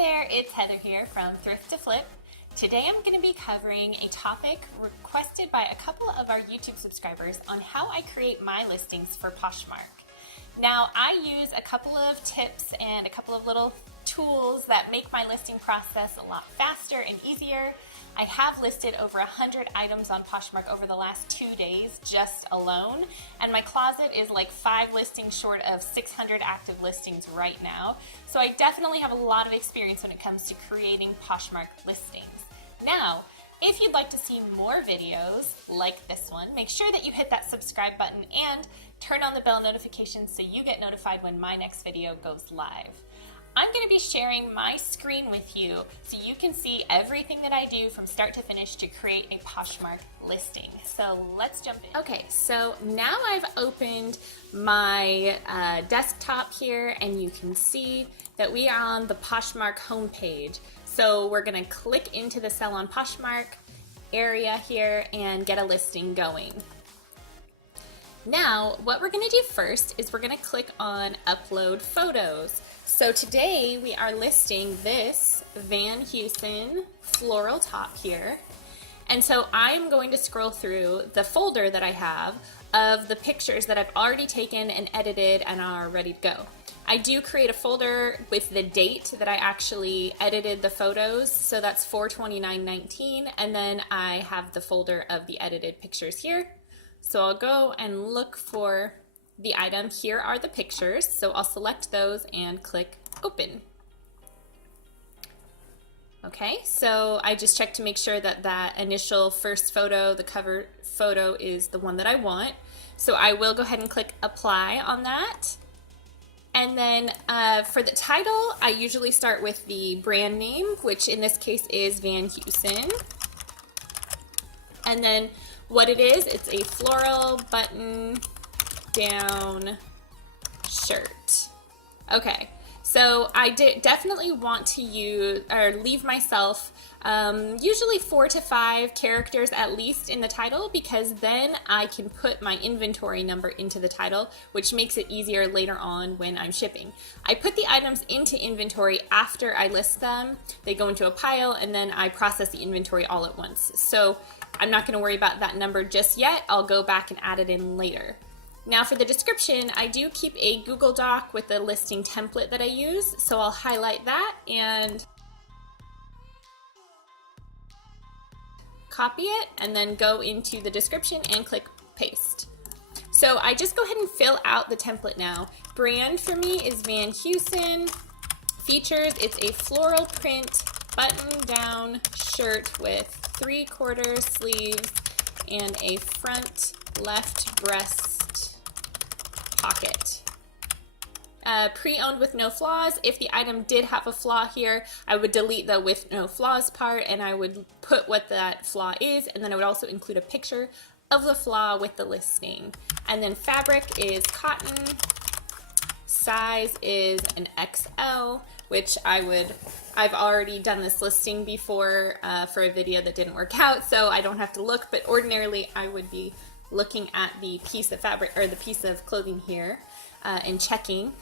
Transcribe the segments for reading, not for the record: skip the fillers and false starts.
there, it's Heather here from Thrift to Flip. Today I'm going to be covering a topic requested by a couple of our YouTube subscribers on how I create my listings for Poshmark. Now, I use a couple of tips and a couple of little tools that make my listing process a lot faster and easier. I have listed over 100 items on Poshmark over the last 2 days just alone, and my closet is like 5 listings short of 600 active listings right now. So I definitely have a lot of experience when it comes to creating Poshmark listings. Now, if you'd like to see more videos like this one, make sure that you hit that subscribe button and turn on the bell notifications so you get notified when my next video goes live. I'm going to be sharing my screen with you so you can see everything that I do from start to finish to create a Poshmark listing. So let's jump in. Okay, so now I've opened my desktop here and you can see that we are on the Poshmark homepage. So we're going to click into the Sell on Poshmark area here and get a listing going. Now, what we're going to do first is we're going to click on Upload Photos. So today we are listing this Van Heusen floral top here. And so I'm going to scroll through the folder that I have of the pictures that I've already taken and edited and are ready to go. I do create a folder with the date that I actually edited the photos, so that's 4/29/19, and then I have the folder of the edited pictures here. So I'll go and look for the item. Here are the pictures, so I'll select those and click Open. Okay, so I just checked to make sure that that initial first photo, the cover photo, is the one that I want. So I will go ahead and click Apply on that. And then for the title, I usually start with the brand name, which in this case is Van Heusen. And then what it is, it's a floral button down shirt. Okay, so I definitely want to use or leave myself usually 4 to 5 characters at least in the title, because then I can put my inventory number into the title, which makes it easier later on when I'm shipping. I put the items into inventory after I list them. They go into a pile and then I process the inventory all at once. So I'm not going to worry about that number just yet. I'll go back and add it in later. Now for the description, I do keep a Google Doc with the listing template that I use, so I'll highlight that and copy it and then go into the description and click Paste. So I just go ahead and fill out the template now. Brand for me is Van Heusen. Features, it's a floral print button down shirt with 3/4 sleeves and a front left breast pocket. Pre-owned with no flaws. If the item did have a flaw here, I would delete the with no flaws part and I would put what that flaw is, and then I would also include a picture of the flaw with the listing. And then fabric is cotton. Size is an XL, which I've already done this listing before for a video that didn't work out, so I don't have to look, but ordinarily I would be looking at the piece of fabric or the piece of clothing here and checking.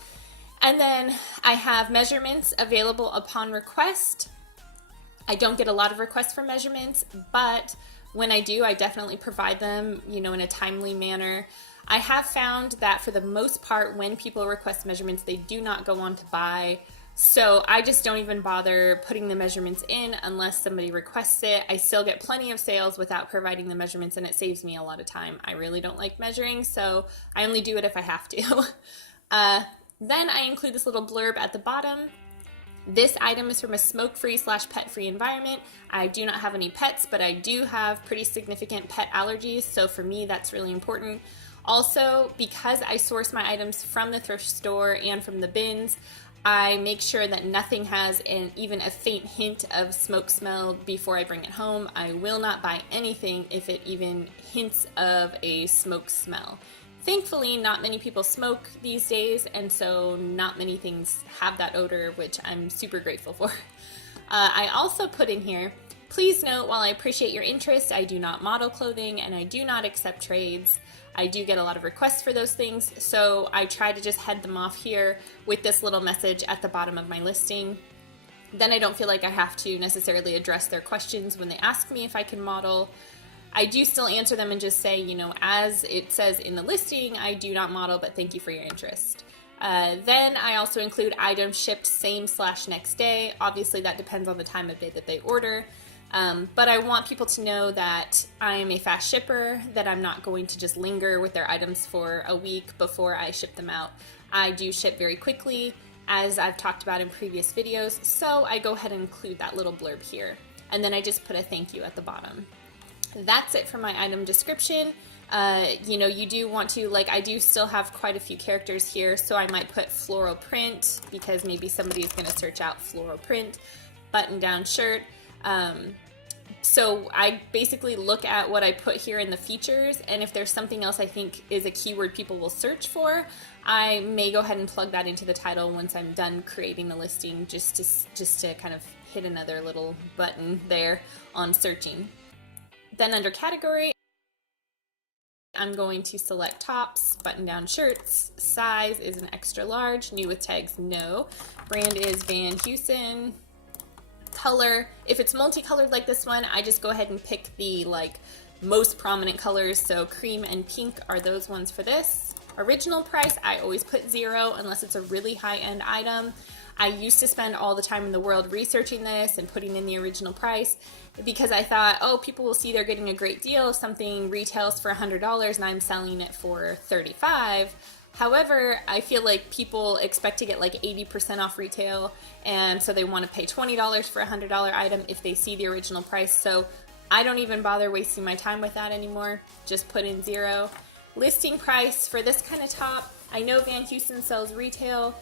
And then I have measurements available upon request. I don't get a lot of requests for measurements, but when I do, I definitely provide them, in a timely manner. I have found that for the most part, when people request measurements, they do not go on to buy. So I just don't even bother putting the measurements in unless somebody requests it. I still get plenty of sales without providing the measurements, and it saves me a lot of time. I really don't like measuring, so I only do it if I have to. Then I include this little blurb at the bottom. This item is from a smoke-free / pet-free environment. I do not have any pets, but I do have pretty significant pet allergies, so for me that's really important. Also, because I source my items from the thrift store and from the bins, I make sure that nothing has even a faint hint of smoke smell before I bring it home. I will not buy anything if it even hints of a smoke smell. Thankfully, not many people smoke these days, and so not many things have that odor, which I'm super grateful for. I also put in here, please note, while I appreciate your interest, I do not model clothing and I do not accept trades. I do get a lot of requests for those things, so I try to just head them off here with this little message at the bottom of my listing. Then I don't feel like I have to necessarily address their questions when they ask me if I can model. I do still answer them and just say, you know, as it says in the listing, I do not model, but thank you for your interest. Then I also include items shipped same/next day. Obviously that depends on the time of day that they order. But I want people to know that I am a fast shipper, that I'm not going to just linger with their items for a week before I ship them out. I do ship very quickly, as I've talked about in previous videos, so I go ahead and include that little blurb here. And then I just put a thank you at the bottom. That's it for my item description. You know, you do want to, like, I do still have quite a few characters here, so I might put floral print because maybe somebody's going to search out floral print, button down shirt. So I basically look at what I put here in the features, and if there's something else I think is a keyword people will search for, I may go ahead and plug that into the title once I'm done creating the listing, just to kind of hit another little button there on searching. Then under category, I'm going to select tops, button down shirts, size is an extra large, new with tags, no. Brand is Van Heusen. Color, if it's multicolored like this one, I just go ahead and pick the most prominent colors, so cream and pink are those ones for this. Original price, I always put 0 unless it's a really high-end item. I used to spend all the time in the world researching this and putting in the original price because I thought, oh, people will see they're getting a great deal if something retails for $100 and I'm selling it for $35. However, I feel like people expect to get like 80% off retail, and so they want to pay $20 for a $100 item if they see the original price. So I don't even bother wasting my time with that anymore. Just put in 0. Listing price for this kind of top, I know Van Heusen sells retail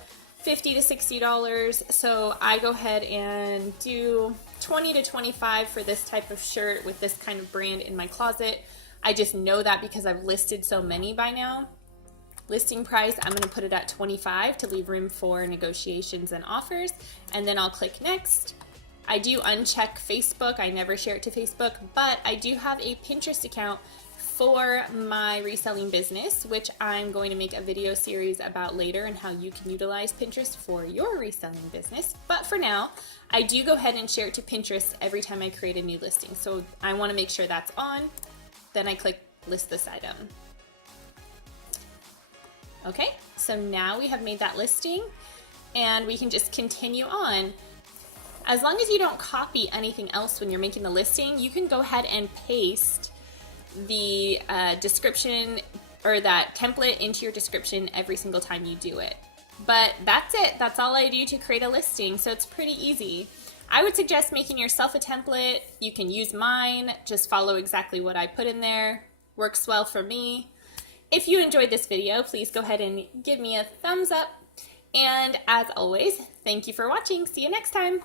$50 to $60, so I go ahead and do $20 to $25 for this type of shirt with this kind of brand in my closet. I just know that because I've listed so many by now. Listing price, I'm going to put it at $25 to leave room for negotiations and offers, and then I'll click next. I do uncheck Facebook, I never share it to Facebook, but I do have a Pinterest account for my reselling business, which I'm going to make a video series about later and how you can utilize Pinterest for your reselling business. But for now, I do go ahead and share it to Pinterest every time I create a new listing. So I want to make sure that's on. Then I click list this item. Okay, so now we have made that listing and we can just continue on. As long as you don't copy anything else when you're making the listing, you can go ahead and paste the description or that template into your description every single time you do it. But that's it. That's all I do to create a listing, so it's pretty easy. I would suggest making yourself a template. You can use mine. Just follow exactly what I put in there. Works well for me. If you enjoyed this video, please go ahead and give me a thumbs up. And as always, thank you for watching. See you next time.